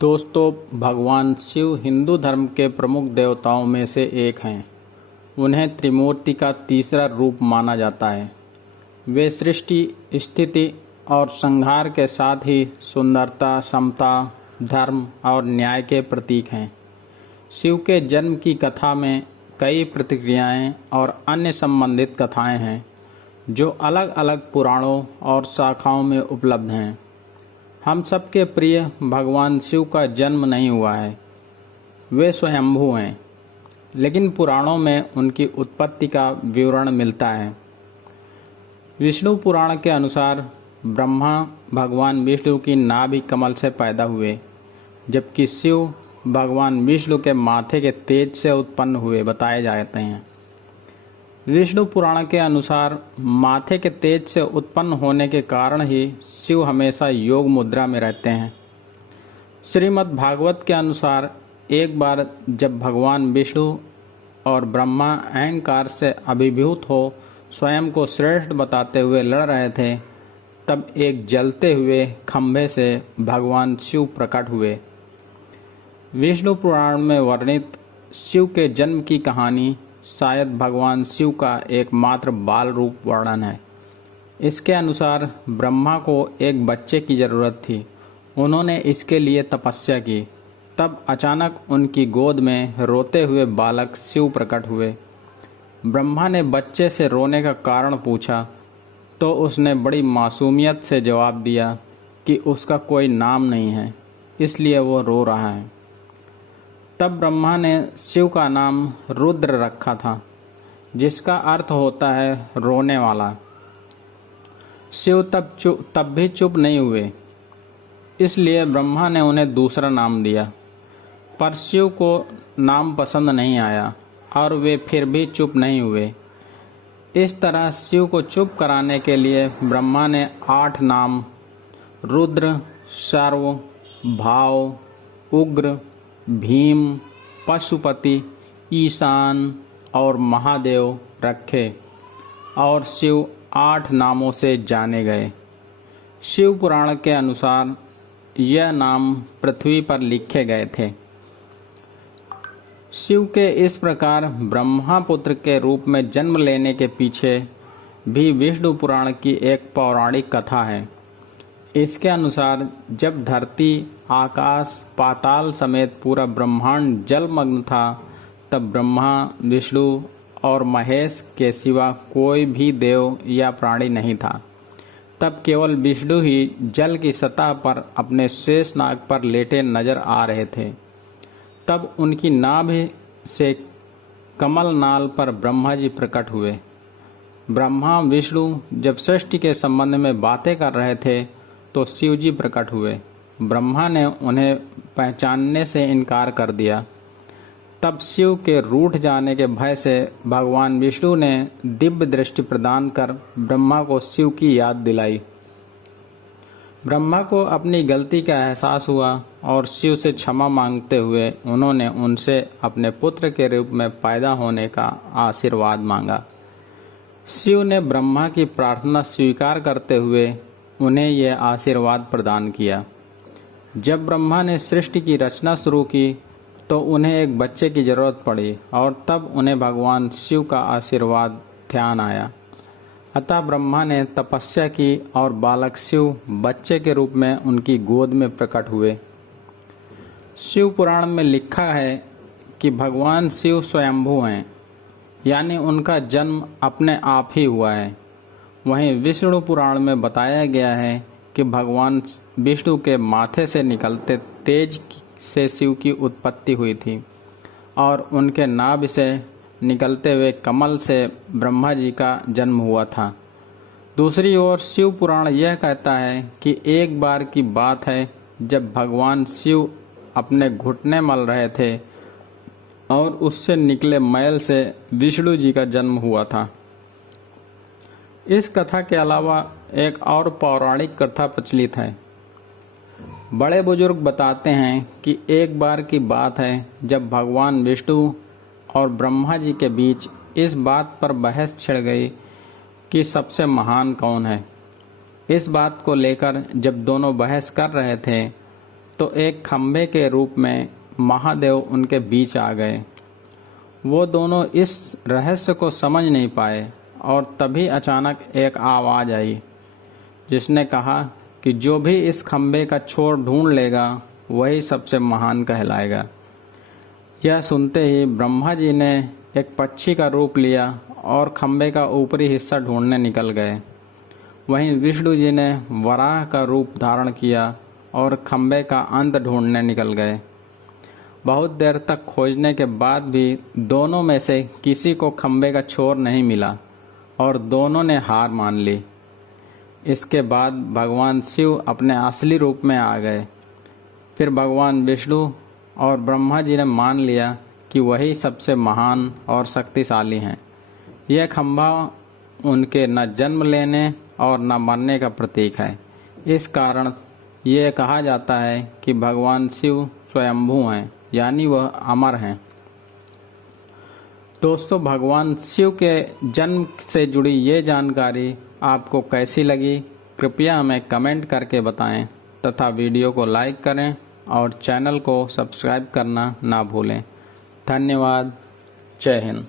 दोस्तों, भगवान शिव हिंदू धर्म के प्रमुख देवताओं में से एक हैं। उन्हें त्रिमूर्ति का तीसरा रूप माना जाता है। वे सृष्टि, स्थिति और संहार के साथ ही सुंदरता, समता, धर्म और न्याय के प्रतीक हैं। शिव के जन्म की कथा में कई प्रतिक्रियाएं और अन्य संबंधित कथाएं हैं, जो अलग अलग पुराणों और शाखाओं में उपलब्ध हैं। हम सबके प्रिय भगवान शिव का जन्म नहीं हुआ है, वे स्वयंभू हैं, लेकिन पुराणों में उनकी उत्पत्ति का विवरण मिलता है। विष्णु पुराण के अनुसार ब्रह्मा भगवान विष्णु की नाभि कमल से पैदा हुए, जबकि शिव भगवान विष्णु के माथे के तेज से उत्पन्न हुए बताए जाते हैं। विष्णु पुराण के अनुसार माथे के तेज से उत्पन्न होने के कारण ही शिव हमेशा योग मुद्रा में रहते हैं। श्रीमद् भागवत के अनुसार एक बार जब भगवान विष्णु और ब्रह्मा अहंकार से अभिभूत हो स्वयं को श्रेष्ठ बताते हुए लड़ रहे थे, तब एक जलते हुए खंभे से भगवान शिव प्रकट हुए। विष्णु पुराण में वर्णित शिव के जन्म की कहानी शायद भगवान शिव का एकमात्र बाल रूप वर्णन है। इसके अनुसार ब्रह्मा को एक बच्चे की जरूरत थी। उन्होंने इसके लिए तपस्या की। तब अचानक उनकी गोद में रोते हुए बालक शिव प्रकट हुए। ब्रह्मा ने बच्चे से रोने का कारण पूछा तो उसने बड़ी मासूमियत से जवाब दिया कि उसका कोई नाम नहीं है, इसलिए वो रो रहा है। तब ब्रह्मा ने शिव का नाम रुद्र रखा था, जिसका अर्थ होता है रोने वाला। शिव तब भी चुप नहीं हुए, इसलिए ब्रह्मा ने उन्हें दूसरा नाम दिया। पर शिव को नाम पसंद नहीं आया और वे फिर भी चुप नहीं हुए। इस तरह शिव को चुप कराने के लिए ब्रह्मा ने 8 नाम रुद्र, सर्व, भाव, उग्र, भीम, पशुपति, ईशान और महादेव रखे और शिव 8 नामों से जाने गए। शिव पुराण के अनुसार यह नाम पृथ्वी पर लिखे गए थे। शिव के इस प्रकार ब्रह्मा पुत्र के रूप में जन्म लेने के पीछे भी विष्णु पुराण की एक पौराणिक कथा है। इसके अनुसार जब धरती, आकाश, पाताल समेत पूरा ब्रह्मांड जलमग्न था, तब ब्रह्मा, विष्णु और महेश के सिवा कोई भी देव या प्राणी नहीं था। तब केवल विष्णु ही जल की सतह पर अपने शेषनाग पर लेटे नजर आ रहे थे। तब उनकी नाभि से कमल नाल पर ब्रह्मा जी प्रकट हुए। ब्रह्मा विष्णु जब सृष्टि के संबंध में बातें कर रहे थे तो शिव जी प्रकट हुए। ब्रह्मा ने उन्हें पहचानने से इनकार कर दिया। तब शिव के रूठ जाने के भय से भगवान विष्णु ने दिव्य दृष्टि प्रदान कर ब्रह्मा को शिव की याद दिलाई। ब्रह्मा को अपनी गलती का एहसास हुआ और शिव से क्षमा मांगते हुए उन्होंने उनसे अपने पुत्र के रूप में पैदा होने का आशीर्वाद मांगा। शिव ने ब्रह्मा की प्रार्थना स्वीकार करते हुए उन्हें यह आशीर्वाद प्रदान किया। जब ब्रह्मा ने सृष्टि की रचना शुरू की तो उन्हें एक बच्चे की जरूरत पड़ी और तब उन्हें भगवान शिव का आशीर्वाद ध्यान आया। अतः ब्रह्मा ने तपस्या की और बालक शिव बच्चे के रूप में उनकी गोद में प्रकट हुए। शिव पुराण में लिखा है कि भगवान शिव स्वयंभू हैं, यानी उनका जन्म अपने आप ही हुआ है। वहीं विष्णु पुराण में बताया गया है कि भगवान विष्णु के माथे से निकलते तेज से शिव की उत्पत्ति हुई थी और उनके नाभि से निकलते हुए कमल से ब्रह्मा जी का जन्म हुआ था। दूसरी ओर शिव पुराण यह कहता है कि एक बार की बात है जब भगवान शिव अपने घुटने मल रहे थे और उससे निकले मैल से विष्णु जी का जन्म हुआ था। इस कथा के अलावा एक और पौराणिक कथा प्रचलित है। बड़े बुजुर्ग बताते हैं कि एक बार की बात है जब भगवान विष्णु और ब्रह्मा जी के बीच इस बात पर बहस छिड़ गई कि सबसे महान कौन है। इस बात को लेकर जब दोनों बहस कर रहे थे तो एक खंभे के रूप में महादेव उनके बीच आ गए। वो दोनों इस रहस्य को समझ नहीं पाए और तभी अचानक एक आवाज़ आई जिसने कहा कि जो भी इस खंभे का छोर ढूंढ लेगा वही सबसे महान कहलाएगा। यह सुनते ही ब्रह्मा जी ने एक पक्षी का रूप लिया और खंभे का ऊपरी हिस्सा ढूंढने निकल गए। वहीं विष्णु जी ने वराह का रूप धारण किया और खंभे का अंत ढूंढने निकल गए। बहुत देर तक खोजने के बाद भी दोनों में से किसी को खंभे का छोर नहीं मिला और दोनों ने हार मान ली। इसके बाद भगवान शिव अपने असली रूप में आ गए। फिर भगवान विष्णु और ब्रह्मा जी ने मान लिया कि वही सबसे महान और शक्तिशाली हैं। यह खंभा उनके न जन्म लेने और न मरने का प्रतीक है। इस कारण ये कहा जाता है कि भगवान शिव स्वयंभू हैं, यानी वह अमर हैं। दोस्तों, भगवान शिव के जन्म से जुड़ी ये जानकारी आपको कैसी लगी, कृपया हमें कमेंट करके बताएं तथा वीडियो को लाइक करें और चैनल को सब्सक्राइब करना ना भूलें। धन्यवाद। जय हिंद।